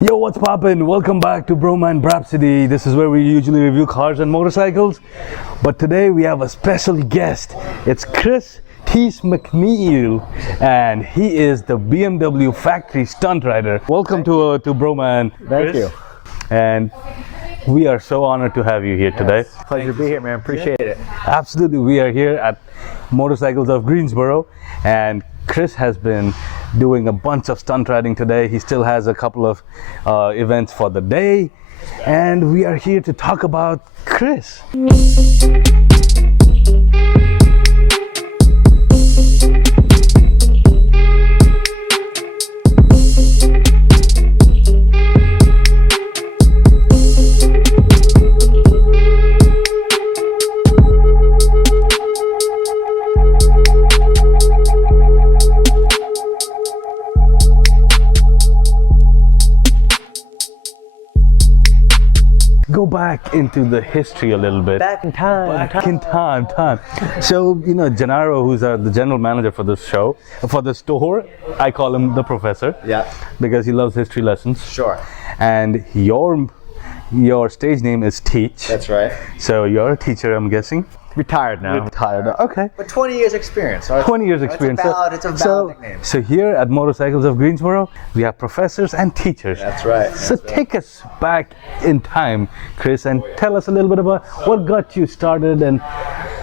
Yo, what's poppin'? Welcome back to Bhroman Braapsody. This is where we usually review cars and motorcycles. But today we have a special guest. It's Chris McNeil, and he is the BMW Factory Stunt Rider. Welcome to Bhroman. Thank you. And we are so honored to have you here today. Pleasure to be here, man. Appreciate it. Absolutely. We are here at Motorcycles of Greensboro, and Chris has been doing a bunch of stunt riding today. He still has a couple of events for the day, and we are here to talk about Chris. Go back into the history a little bit. Back in time. So, you know, Gennaro, who's the general manager for this show, for the store, I call him the professor. Yeah. Because he loves history lessons. Sure. And your stage name is Teach. That's right. So you're a teacher, I'm guessing. Retired now. Retired. Okay. But 20 years experience. So 20 years experience. It's a valid nickname. So here at Motorcycles of Greensboro, we have professors and teachers. That's right. So take us back in time, Chris, and tell us a little bit about what got you started and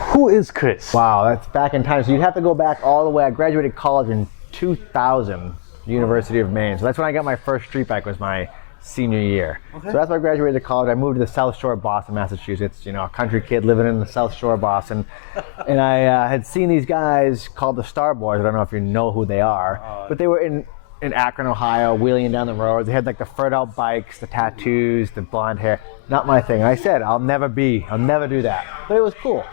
who is Chris? Wow, that's back in time. So you'd have to go back all the way. I graduated college in 2000, University of Maine. So that's when I got my first street bike, was my senior year. Okay. So that's when I graduated college. I moved to the South Shore of Boston, Massachusetts. You know, a country kid living in the South Shore of Boston. And I had seen these guys called the Star Boys. I don't know if you know who they are, but they were in Akron, Ohio, wheeling down the road. They had like the furred out bikes, the tattoos, the blonde hair. Not my thing. I said, I'll never do that. But it was cool.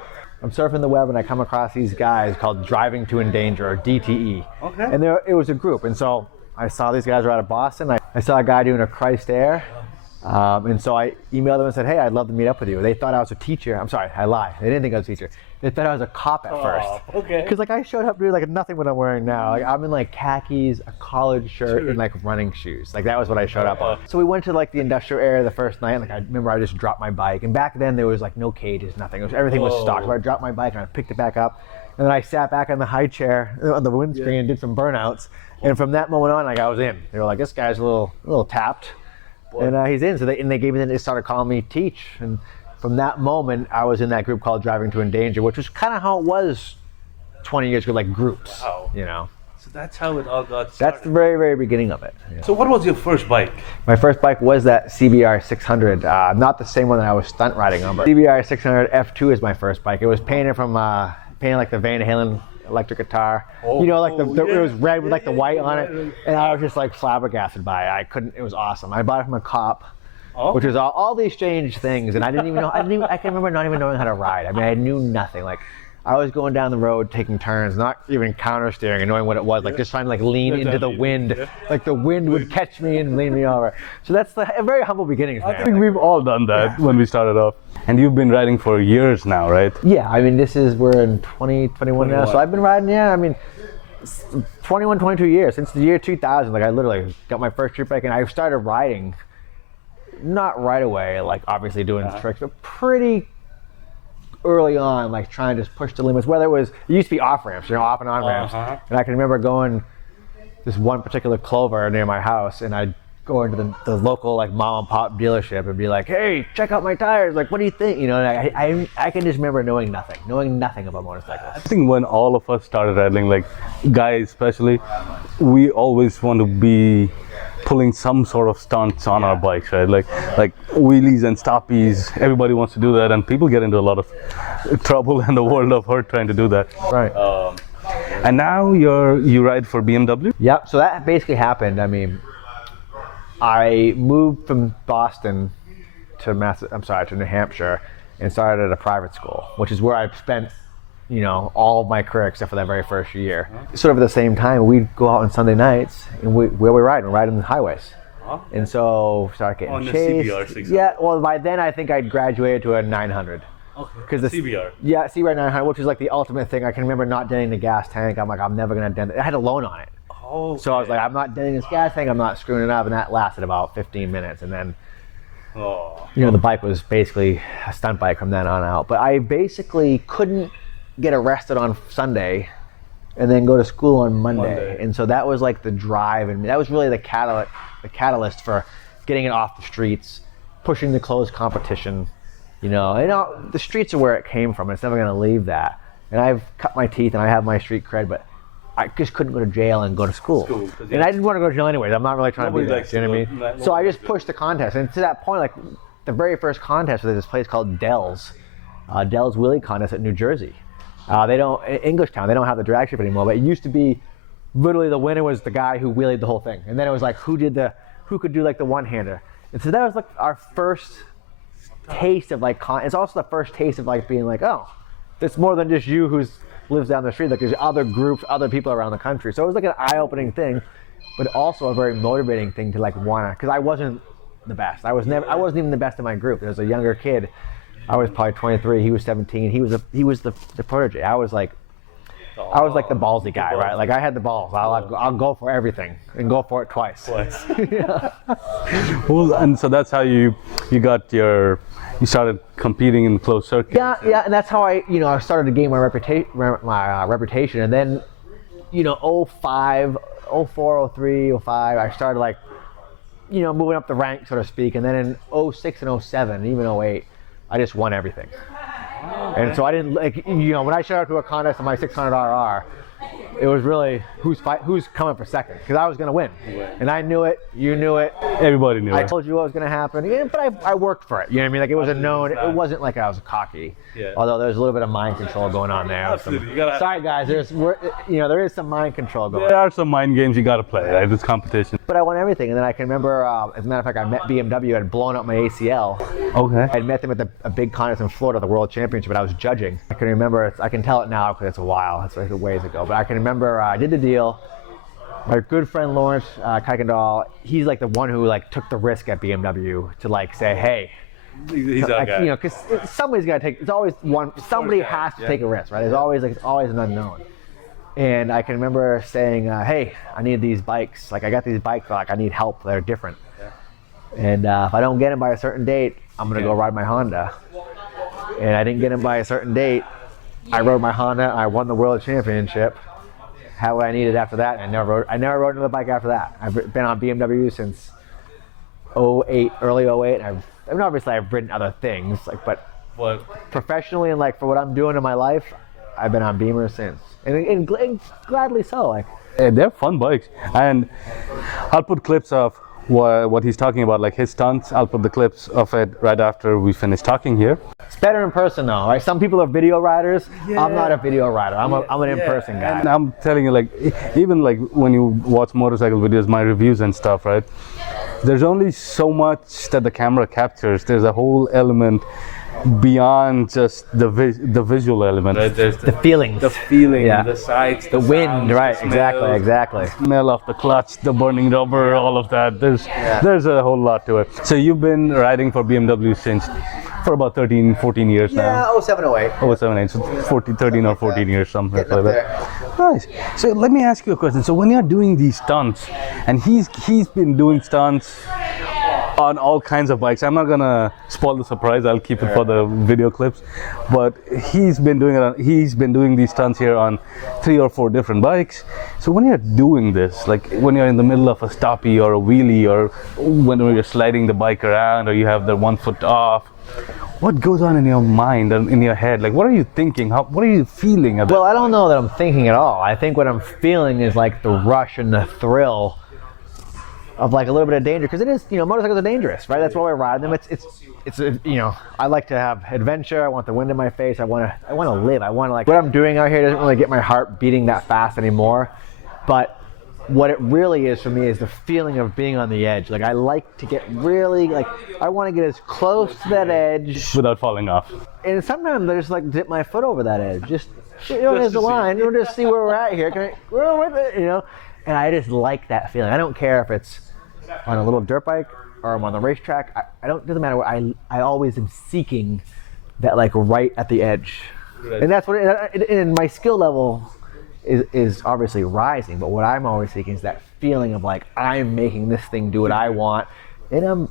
I'm surfing the web and I come across these guys called Driving to Endanger, or DTE. Okay. And it was a group. And so I saw these guys were out of Boston. I saw a guy doing a Christ Air. And so I emailed them and said, hey, I'd love to meet up with you. They thought I was a teacher. I'm sorry, I lied. They didn't think I was a teacher. They thought I was a cop at first. Okay. Because like I showed up doing like nothing what I'm wearing now. Like I'm in like khakis, a collared shirt, and like running shoes. Like that was what I showed up on. So we went to like the industrial area the first night. Like I remember I just dropped my bike. And back then there was like no cages, nothing. Everything was stock. So I dropped my bike and I picked it back up. And then I sat back on the high chair on the windscreen and did some burnouts. And from that moment on, like I was in. They were like, this guy's a little tapped. And he's in. So they gave me, they started calling me Teach. And from that moment, I was in that group called Driving to Endanger, which was kind of how it was 20 years ago, like groups. Wow. You know. So that's how it all got started. That's the very, very beginning of it. Yeah. So what was your first bike? My first bike was that CBR 600, not the same one that I was stunt riding on, but CBR 600 F2 is my first bike. It was painted from painted like the Van Halen electric guitar. You know, like it was red with like the white on it, and I was just like flabbergasted by it. I couldn't. It was awesome. I bought it from a cop, which was all these strange things, and I didn't even know. I can remember not even knowing how to ride. I mean, I knew nothing. Like I was going down the road taking turns, not even counter steering and knowing what it was, like just trying to like lean into the wind. Like the wind would catch me and lean me over. So that's a very humble beginnings, man. I think we've all done that when we started off. And you've been riding for years now, right? Yeah, I mean, we're in 2021 now, so I've been riding, I mean, 21, 22 years, since the year 2000. Like I literally got my first street bike and I started riding, not right away, like obviously doing tricks, but pretty early on, like trying to push the limits, whether it used to be off ramps, you know, off and on ramps. And I can remember going this one particular clover near my house, and I'd go into the local like mom and pop dealership and be like, hey, check out my tires, like what do you think, you know? And I can just remember knowing nothing about motorcycles. I think when all of us started riding, like guys especially, we always want to be pulling some sort of stunts on our bikes, right? Like wheelies and stoppies. Everybody wants to do that, and people get into a lot of trouble in the world of hurt trying to do that. Right. And now you ride for BMW? Yep. So that basically happened. I mean, I moved from Boston to New Hampshire, and started at a private school, which is where I spent, you know, all of my career except for that very first year. Sort of at the same time, we'd go out on Sunday nights, and where we ride on the highways. And so start getting chased. CBR 600. Yeah, well by then I think I'd graduated to a 900. Okay. Because CBR. Yeah, CBR 900, which is like the ultimate thing. I can remember not denting the gas tank. I'm like, I'm never gonna dent it. I had a loan on it. Oh. So I was like, I'm not doing this gas thing, I'm not screwing it up, and that lasted about 15 minutes, and then the bike was basically a stunt bike from then on out. But I basically couldn't get arrested on Sunday and then go to school on Monday. And so that was like the drive, and that was really the catalyst for getting it off the streets, pushing the closed competition. The streets are where it came from. It's never going to leave that. And I've cut my teeth and I have my street cred, but I just couldn't go to jail and go to school. And I didn't want to go to jail anyways. I'm not really trying to be there. You know what I mean? So I just pushed the contest. And to that point, like the very first contest was this place called Dell's Wheelie Contest at New Jersey. They don't, in Englishtown, they don't have the drag strip anymore, but it used to be literally the winner was the guy who wheelied the whole thing. And then it was like, who could do like the one-hander. And so that was like our first taste of like, it's also the first taste of like being like, oh, it's more than just you who lives down the street. Like there's other groups, other people around the country. So it was like an eye-opening thing, but also a very motivating thing to like wanna, because I wasn't the best. I wasn't even the best in my group. There was a younger kid. I was probably 23. He was 17. He was the protege. I was like the ballsy guy, right? Like I had the balls. I'll go for everything and go for it twice. Yeah. Well, and so that's how you started competing in closed circuits. Yeah, and that's how I started to gain my reputation. And then, 05, 04, 03, 05, I started like, moving up the ranks, so to speak. And then in 06 and 07, even 08, I just won everything. And so I didn't when I showed up to a contest on my 600 RR, it was really who's coming for second, because I was going to win. And I knew it, you knew it, everybody knew it. I told you what was going to happen, but I worked for it. You know what I mean? Like it was a known. It wasn't like I was cocky. Yeah. Although there was a little bit of mind control going on there. Absolutely. Sorry guys, there is some mind control going on. There are some mind games you got to play, right? This competition. But I won everything, and then I can remember, as a matter of fact, I met BMW. I had blown up my ACL. Okay. I met them at a big contest in Florida, the World Championship, and I was judging. I can remember. I can tell it now because it's a while. It's like a ways ago. But I can remember. I did the deal. My good friend Lawrence Kuykendall, he's like the one who like took the risk at BMW to like say, hey, he's our guy. Because somebody's got to take. It's always one. Somebody has to take a risk, right? It's always an unknown. And I can remember saying, hey, I need these bikes. Like I got these bikes, but like I need help. They're different. Yeah. And if I don't get them by a certain date, I'm gonna go ride my Honda. And I didn't get them by a certain date. I rode my Honda. I won the World Championship. Had what I needed after that. And I never rode another bike after that. I've been on BMW since 08, early 08. And obviously I've ridden other things, but professionally and like for what I'm doing in my life, I've been on Beamer since, and gladly so. Like they're fun bikes, and I'll put clips of what he's talking about, like his stunts. I'll put the clips of it right after we finish talking here. It's better in person though, right? Some people are video riders. Yeah. I'm not a video rider. I'm an in-person guy. And I'm telling you, like even like when you watch motorcycle videos, my reviews and stuff, right? There's only so much that the camera captures. There's a whole element beyond just the visual element. Right? There's the feelings. The feeling, the sights, the wind, sounds, right? The exactly. The smell of the clutch, the burning rubber, all of that. There's a whole lot to it. So you've been riding for BMW for about 13, 14 years now. Yeah, 07, 08. 07, 08, so 13 or 14 years, something like that. Nice. So let me ask you a question. So when you're doing these stunts, and he's been doing stunts on all kinds of bikes. I'm not gonna spoil the surprise. I'll keep it for the video clips. But he's been doing these stunts here on 3 or 4 different bikes. So when you're doing this, like when you're in the middle of a stoppie or a wheelie, or when you're sliding the bike around, or you have the 1 foot off, what goes on in your mind and in your head? Like, what are you thinking? What are you feeling? Well, I don't know that I'm thinking at all. I think what I'm feeling is like the rush and the thrill of like a little bit of danger, because it is, motorcycles are dangerous, right? That's why we ride them. It's I like to have adventure. I want the wind in my face. I want to live. I want to, like, what I'm doing out here doesn't really get my heart beating that fast anymore. But what it really is for me is the feeling of being on the edge. Like I like to get really, like, I want to get as close to that edge without falling off. And sometimes I just like dip my foot over that edge. Just there's the line. Just see where we're at here. Can I go with it? And I just like that feeling. I don't care if it's on a little dirt bike or I'm on the racetrack. Doesn't matter what. I always am seeking that, like, right at the edge. Right. And that's what. And my skill level is obviously rising, but what I'm always seeking is that feeling of like I'm making this thing do what I want, and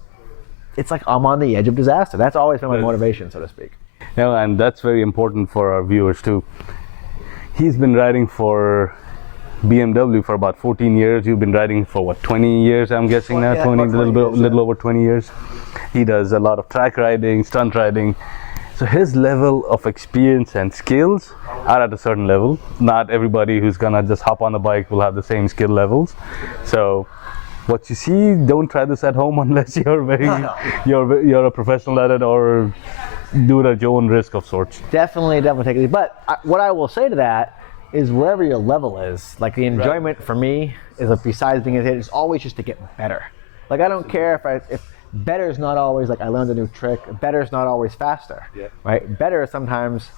it's like I'm on the edge of disaster. That's always been my motivation, so to speak. Yeah, and that's very important for our viewers too. He's been riding for BMW for about 14 years. You've been riding for what, 20 years? I'm guessing now, Yeah, 20, about 20 years, little over 20 years. He does a lot of track riding, stunt riding. So his level of experience and skills are at a certain level. Not everybody who's gonna just hop on the bike will have the same skill levels. So what you see, don't try this at home unless you're you're a professional at it, or do it at your own risk of sorts. Definitely take it easy. But what I will say to that is wherever your level is, like the enjoyment for me is like, besides being a hit, it's always just to get better. Like I don't care if better is not always like I learned a new trick. Better is not always faster, right? Better sometimes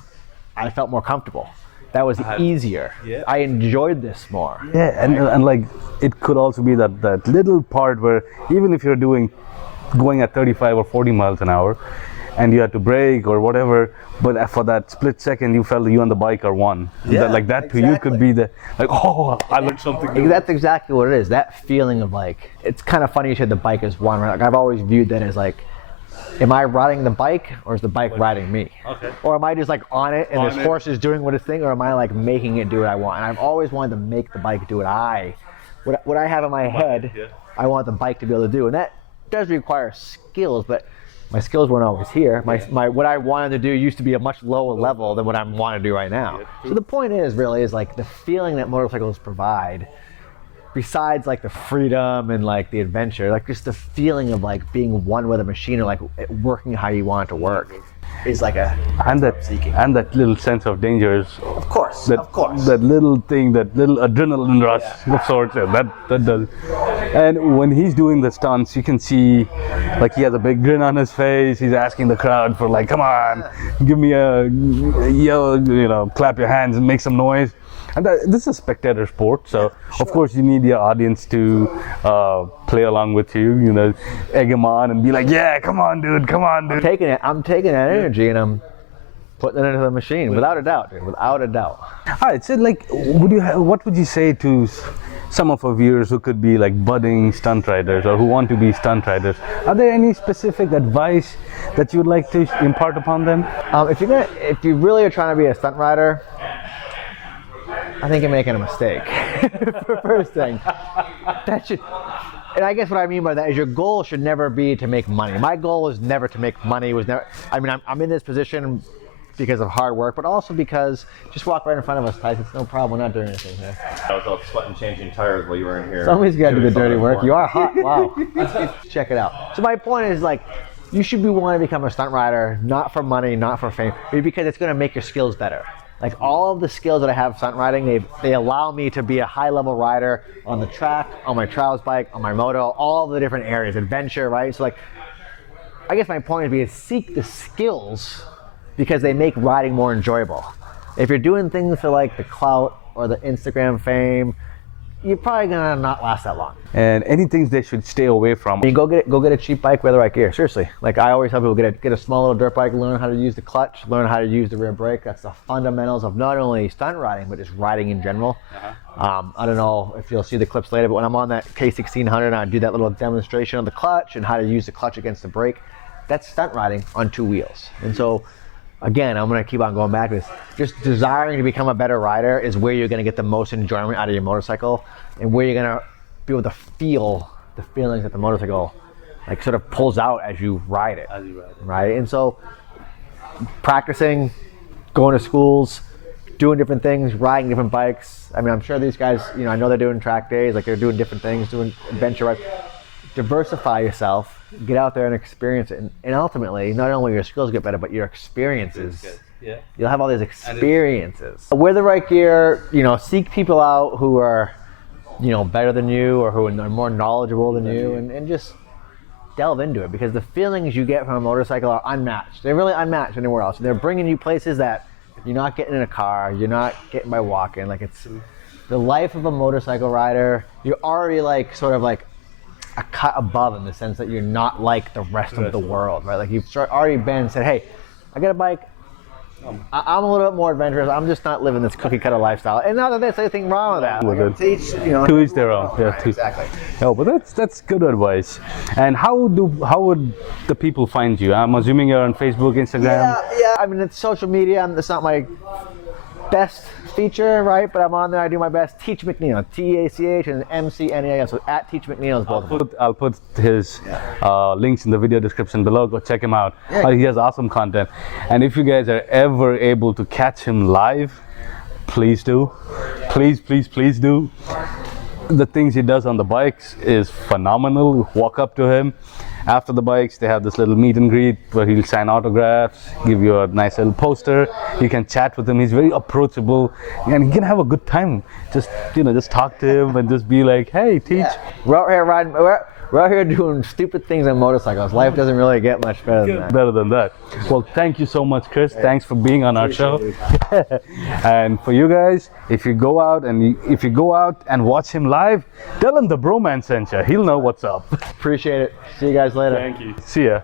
I felt more comfortable. That was easier. I enjoyed this more. Yeah, and like it could also be that little part where even if you're going at 35 or 40 miles an hour, and you had to brake or whatever, but for that split second you felt you on the bike are one. That to you could be the like, oh, I learned something new. That's exactly what it is. That feeling of like, it's kind of funny you said the bike is one, right? Like I've always viewed that as like, am I riding the bike or is the bike riding me? Okay. Or am I just like on it and this horse is doing what it's thing, or am I like making it do what I want? And I've always wanted to make the bike do what I have in my head, I want the bike to be able to do. And that does require skills, but my skills weren't always here. My what I wanted to do used to be a much lower level than what I want to do right now. So the point is like the feeling that motorcycles provide, besides like the freedom and like the adventure, like just the feeling of like being one with a machine or like it working how you want it to work, is like and that little sense of danger is of course that little thing, that little adrenaline rush of sorts. That does. And when he's doing the stunts, you can see like he has a big grin on his face. He's asking the crowd for like, come on, give me a yell, clap your hands and make some noise. And this is a spectator sport, so of course you need your audience to play along with you, egg him on and be like, yeah, come on, dude. I'm taking that energy and I'm putting it into the machine, without a doubt, dude, without a doubt. All right, so like, what would you say to some of our viewers who could be like budding stunt riders or who want to be stunt riders? Are there any specific advice that you would like to impart upon them? If you really are trying to be a stunt rider, I think you're making a mistake. First thing, and I guess what I mean by that is your goal should never be to make money. My goal was never to make money. I'm in this position because of hard work, but also because just walk right in front of us, Tyson. It's no problem. We're not doing anything here. I was all sweating, changing tires while you were in here. Somebody's got to do the dirty work. You are hot. Wow. Check it out. So my point is like, you should be wanting to become a stunt rider, not for money, not for fame, but because it's going to make your skills better. Like all of the skills that I have stunt riding, they allow me to be a high-level rider on the track, on my trials bike, on my moto, all the different areas, adventure, right? So like, I guess my point would be to seek the skills because they make riding more enjoyable. If you're doing things for like the clout or the Instagram fame, you're probably gonna not last that long. And any things they should stay away from. You go get a cheap bike, wear the right gear. Seriously, like I always tell people, get a small little dirt bike, learn how to use the clutch, learn how to use the rear brake. That's the fundamentals of not only stunt riding, but just riding in general. I don't know if you'll see the clips later, but when I'm on that K1600 and I do that little demonstration of the clutch and how to use the clutch against the brake, that's stunt riding on two wheels. And so, again, I'm gonna keep on going back to this. Just desiring to become a better rider is where you're gonna get the most enjoyment out of your motorcycle, and where you're gonna be able to feel the feelings that the motorcycle like sort of pulls out as you ride it. Right? And so practicing, going to schools, doing different things, riding different bikes. I mean, I'm sure these guys, I know they're doing track days, like they're doing different things, doing adventure rides. Diversify yourself, get out there and experience it, and ultimately, not only your skills get better, but your experiences. Yeah. You'll have all these experiences. Wear the right gear, seek people out who are, better than you or who are more knowledgeable than you, and just delve into it, because the feelings you get from a motorcycle are unmatched. They're really unmatched anywhere else. They're bringing you places that you're not getting in a car, you're not getting by walking. Like, it's the life of a motorcycle rider. You're already like sort of like a cut above, in the sense that you're not like the rest of the world, right? Like, you've already been said, hey, I got a bike, I'm a little bit more adventurous. I'm just not living this cookie cutter lifestyle. And not that there's anything wrong with that. With it. To each, you know, To each their own. Yeah, Right, exactly. Oh, but that's good advice. And how would the people find you? I'm assuming you're on Facebook, Instagram. Yeah. I mean, it's social media. It's not my best feature, right? But I'm on there. I do my best. Teach McNeil, TEACH and MCNEIL. So at Teach McNeil is both. I'll put his links in the video description below. Go check him out. He has awesome content. And if you guys are ever able to catch him live, please do. Please do. The things he does on the bikes is phenomenal. Walk up to him. After the bikes, they have this little meet and greet where he'll sign autographs, give you a nice little poster. You can chat with him. He's very approachable, and you can have a good time. Just talk to him and just be like, "Hey, Teach." We're out here riding. We're out here doing stupid things on motorcycles. Life doesn't really get much better than that. Well, thank you so much, Chris. Thanks for being on our show. And for you guys, if you go out and watch him live, tell him the Bhroman sent you. He'll know what's up. Appreciate it. See you guys later. Thank you. See ya.